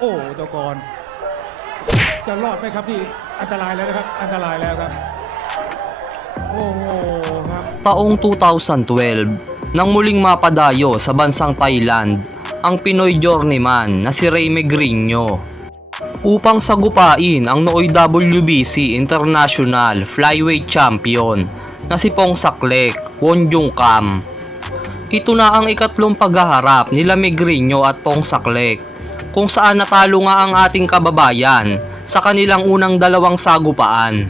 โอ้เจ้ากรจะรอดไหมครับที่อันตรายแล้วนะครับอันตรายแล้วครับโอ้โหครับ Taong 2012, nang muling mapadayo sa bansang Thailand ang Pinoy journeyman na si Ray Megrinho upang sagupain ang nooy WBC International Flyweight Champion na si Pongsaklek Wonjungkam. Ito na ang ikatlong paghaharap nila Megrinho at Pongsaklek kung saan natalo nga ang ating kababayan sa kanilang unang dalawang sagupaan.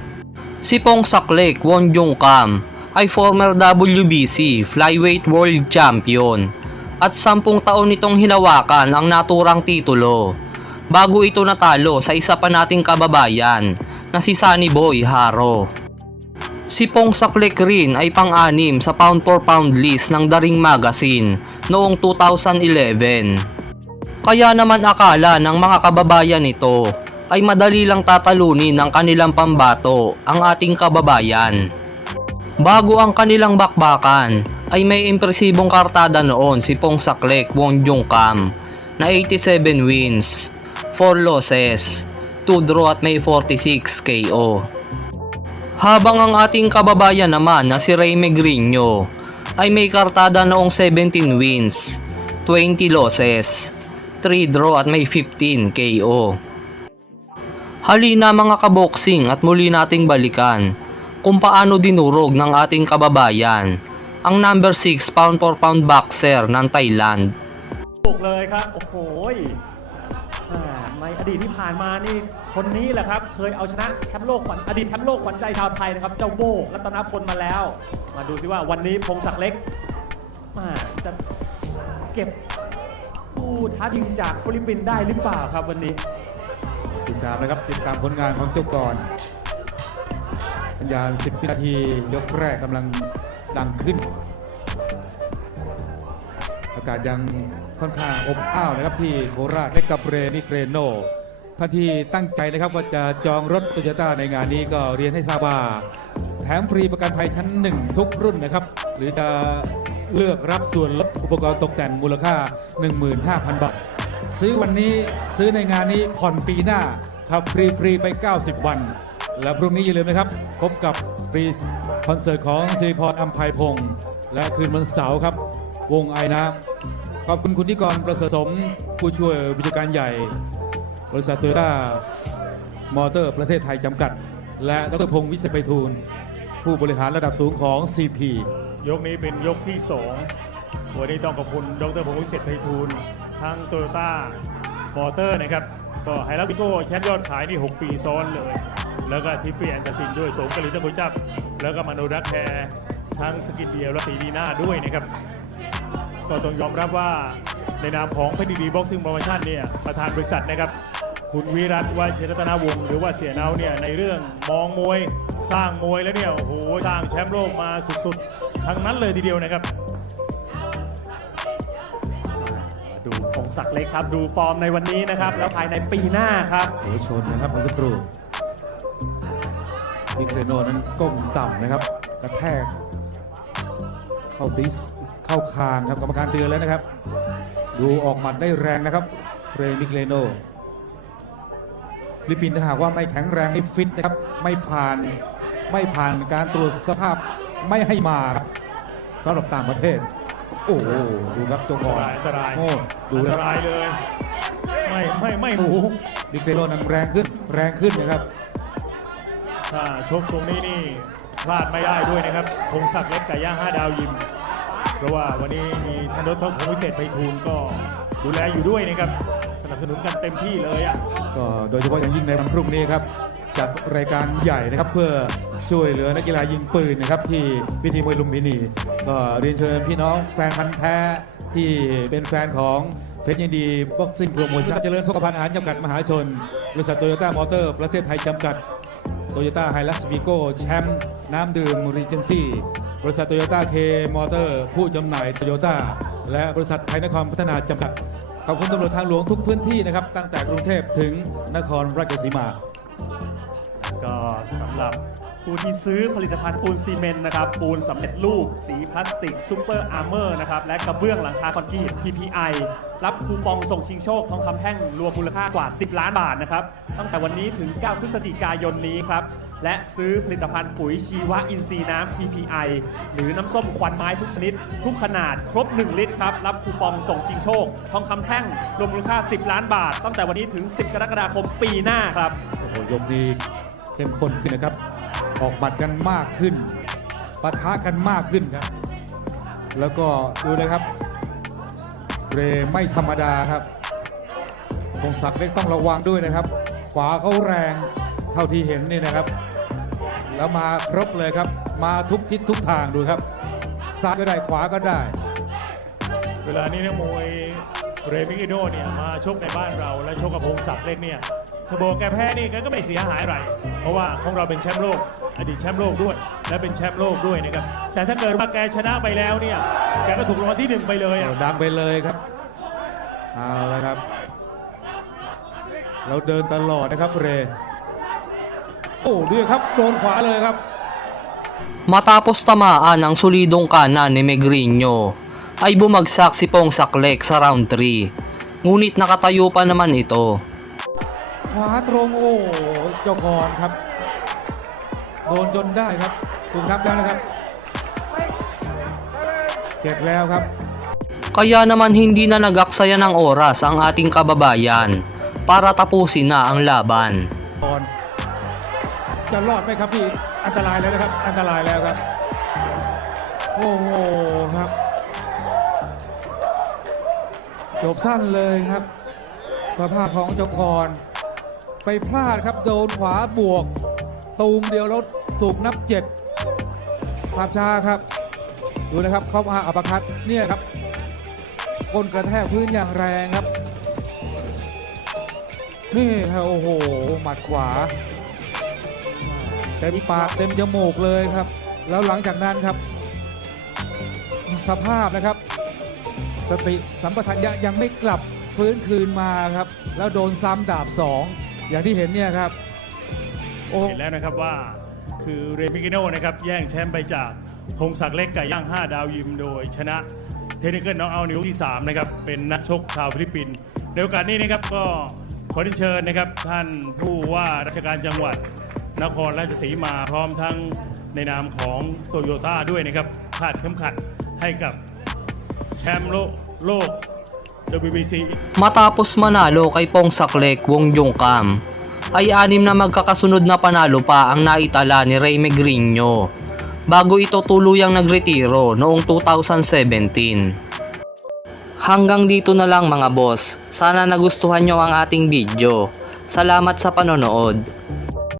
Si Pongsaklek Wonjungkam ay former WBC Flyweight World Champion at 10 taon nitong hinawakan ang naturang titulo bago ito natalo sa isa pa nating kababayan na si Sunny Boy Haro. Si Pongsaklek rin ay pang-anim sa pound for pound list ng The Ring Magazine noong 2011. Kaya naman akala ng mga kababayan nito ay madali lang tatalunin ng kanilang pambato ang ating kababayan. Bago ang kanilang bakbakan ay may impresibong kartada noon si Pongsaklek Wonjungkam na 87 wins, 4 losses, 2 draw at may 46 KO. Habang ang ating kababayan naman na si Ray Megrinho ay may kartada noong 17 wins, 20 losses, 3 draw at may 15 KO. Halina mga kaboksing at muli nating balikan kung paano dinurog ng ating kababayan ang number 6 pound for pound boxer ng Thailand. ถูกเลยครับโอ้โหในอดีตที่ผ่านมานี่คนนี้แหละครับเคยเอาชนะแชมป์โลกอดีตแชมป์โลกขวัญใจชาวไทยนะครับเจ้าโบ้รัตนพลมาแล้วมาดูสิว่าวันนี้พงศักดิ์เล็กจะเก็บผู้ท้าชิงจากฟิลิปปินส์ได้หรือเปล่าครับวันนี้ ติดตามนะครับติดตามผลงานของเจ้ากรสัญญาณ10 วินาทียกแรกกำลังดังขึ้นอากาศยังค่อนข้างอบอ้าวนะครับที่โคราชและกับเรนิเกรโนท่านที่ตั้งใจนะครับว่าจะจองรถโตโยต้าในงานนี้ก็เรียนให้ทราบว่าแถมฟรีประกันภัยชั้น 1 ทุกรุ่นนะครับหรือจะเลือกรับส่วนลดอุปกรณ์ตกแต่งมูลค่า 15,000 บาทซื้อวันนี้ซื้อในงานนี้ผ่อนปีหน้าขับฟรีไป90 วันและพรุ่งนี้อย่าลืมนะครับพบกับฟรีคอนเสิร์ตของสิริพรอัมไพพงษ์และคืนวันเสาร์ครับวงไอน้ำขอบคุณคุณนิกรประเสริฐสมผู้ช่วยผู้จัดการใหญ่บริษัทโตโยต้ามอเตอร์ประเทศไทยจำกัดและดรพงศ์วิเศษไพฑูรย์ผู้บริหารระดับสูงของ CP ยกนี้เป็นยกที่ 2วันนี้ต้องขอบคุณดรพงศ์วิเศษไพฑูรย์ทั้งโตโยต้ามอเตอร์นะครับก็ไฮรักบิโก้แชมป์ยอดขายนี่ 6 ปีซ้อนเลยแล้วก็ทิฟฟี่แอนตาซินด้วยสมกลิตกุจับแล้วก็มาโนรักแคร์ทั้งสกินเดียวและตีดีน่าด้วยนะครับก็ต้องยอมรับว่าในนามของเพชรดีบ็อกซิ่งโปรโมชั่นเนี่ยประธานบริษัทนะครับคุณวิรัตวชิรรัตนวงศ์หรือว่าเสียเนาเนี่ยในเรื่องมองมวยสร้างมวยแล้วเนี่ยโอ้โหสร้างแชมป์โลกมาสุดๆทั้งนั้นเลยทีเดียวนะครับดูพงศักดิ์เล็กครับดูฟอร์มในวันนี้นะครับแล้วภายในปีหน้าครับ โอ้ชนนะครับเมื่อสักครู่นิเกรโนนั้นก้มต่ำนะครับกระแทกเข้าศีรษะเข้าคางครับกรรมการเตือนแล้วนะครับดูออกหมัดได้แรงนะครับเรนิเกรโนฟิลิปปินส์ถ้าหากว่าไม่แข็งแรงไม่ฟิตนะครับไม่ผ่านการตรวจสภาพไม่ให้มาสำหรับต่างประเทศโอ้โหดูครับตัวกรอันตราย โอ้ดู อัน แล้ ต ว รายเลยไม่หมู นิเกรโนนั้นแรงขึ้นนะครับถ้าชกทรงนี้นี่พลาดไม่ได้ด้วยนะครับพงศักดิ์เล็กไก่ย่าง5 ดาวยิมเพราะว่าวันนี้มีท่านดร.พงศ์วิเศษไพฑูรย์ก็ดูแลอยู่ด้วยนะครับสนับสนุนกันเต็มที่เลยอ่ะก็โดยเฉพาะอย่างยิ่งในวันพรุ่งนี้ครับจัดรายการใหญ่นะครับเพื่อช่วยเหลือนักกีฬายิงปืนนะครับที่พิธีมวยลุมพินีก็เรียนเชิญพี่น้องแฟนพันธ์แท้ที่เป็นแฟนของเพชรยินดีบ็อกซิ่งโปรโมชั่นเจริญพกพันธ์อาหารจำกัดมหาชนบริษัทโตโยต้ามอเตอร์ประเทศไทยจำกัดโตโยต้าไฮลักซ์วีโก้แชมป์น้ำดื่มรีเจนซี่บริษัทโตโยต้าเคมอเตอร์ผู้จำหน่ายโตโยต้าและบริษัทไทยนครพัฒนาจำกัดขอบคุณตำรวจทางหลวงทุกพื้นที่นะครับตั้งแต่กรุงเทพถึงนครราชสีมาก็สำหรับค ผู้ที่ซื้อผลิตภัณฑ์ปูนซีเมนต์นะครับ ปูนสำเร็จรูป สีพลาสติกซูเปอร์อาร์เมอร์นะครับ และกระเบื้องหลังคาคอนกรีต TPI รับคูปองส่งชิงโชคทองคำแท่งรวมมูลค่ากว่า 10 ล้านบาทนะครับ ตั้งแต่วันนี้ถึง 9 พฤศจิกายนนี้ครับ และซื้อผลิตภัณฑ์ปุ๋ยชีวอินทรีย์น้ำ TPI หรือน้ำส้มควันไม้ทุกชนิด ทุกขนาดครบ 1 ลิตรครับ รับคูปองส่งชิงโชคทองคำแท่งรวมมูลค่า 10 ล้านบาท ตั้งแต่วันนี้ถึง 10 กรกฎาคมปีหน้าครับ โอ้โหยกนี้เข้มข้นขึ้นนะครับ ออกหมัดกันมากขึ้นปะทะกันมากขึ้นครับ แล้วก็ดูนะครับเรไม่ธรรมดาครับพงศักดิ์เล็กต้องระวังด้วยนะครับ ขวาเขาแรงเท่าที่เห็นนี่นะครับ แล้วมาครบเลยครับ มาทุกทิศทุกทางดูครับซ้ายก็ได้ขวาก็ได้ เวลานี้นักมวยเรมิกิโดเนี่ยมาชกในบ้านเราและชกกับพงศักดิ์เล็กเนี่ยถ้าบอกแกแพ้นี่ก็ไม่เสียหายอะไร เพราะว่าของเราเป็นแชมป์โลกอดีตแชมป์โลกด้วย และเป็นแชมป์โลกด้วยนะครับแต่ถ้าเกิดว่าแกชนะไปแล้วเนี่ยแกก็ถูกรางวัลที่1ไปเลยอ่ะ ดังไปเลยครับเอาละครับ เราเดินตลอดนะครับเรโอ้ด้วยครับโดนขวาเลยครับ Matapos tamaan ang solidong kanan ni Megrinho, ay bumagsak si Pongsaklek sa round 3. Ngunit nakatayo pa naman ito. ขวาตรงโอ้เจ้าก่อนครับ โดนจนได้ครับถูกนับแล้วนะครับเก็บแล้วครับ Kaya naman hindi na nag-aksaya ng oras ang ating kababayan para tapusin na ang laban. ก่อนจะรอดไหมครับพี่อันตรายแล้วนะครับอันตรายแล้วครับโอ้โหครับจบสั้นเลยครับสภาพของเจ้ากรไปพลาดครับโดนขวาบวกตูมเดียวแล้วถูกนับ7ภาพช้าครับดูนะครับเข้ามาอัปคัตเนี่ยครับก้นกระแทกพื้นอย่างแรงครับนี่ครับโอ้โหหมัดขวาเต็มปากเต็มจมูกเลยครับแล้วหลังจากนั้นครับสภาพนะครับสติสัมปชัญญะยังไม่กลับฟื้นคืนมาครับแล้วโดนซ้ำดาบ2อย่างที่เห็นเนี่ยครับโอ้ เห็นแล้วนะครับว่าคือเรมิกิโนนะครับแย่งแชมป์ไปจากพงศักดิ์เล็กไก่ย่าง5 ดาวยิมโดยชนะเทคนิคเกิลน็อกเอาท์ในยกที่3นะครับเป็นนักชกชาวฟิลิปปินส์ในโอกาสนี้นะครับก็ขอเรียนเชิญนะครับท่านผู้ว่าราชการจังหวัดนครราชสีมาพร้อมทั้งในนามของโตโยต้าด้วยนะครับคาดเข็มขัดให้กับแชมป์โลก WBC Matapos manalo kay Pongsaklek Wong Jongkam, ay 6 na magkakasunod na panalo pa ang naitala ni Rey Megrinho bago ito tuluyang nagretiro noong 2017. Hanggang dito na lang mga boss, sana nagustuhan nyo ang ating video. Salamat sa panonood.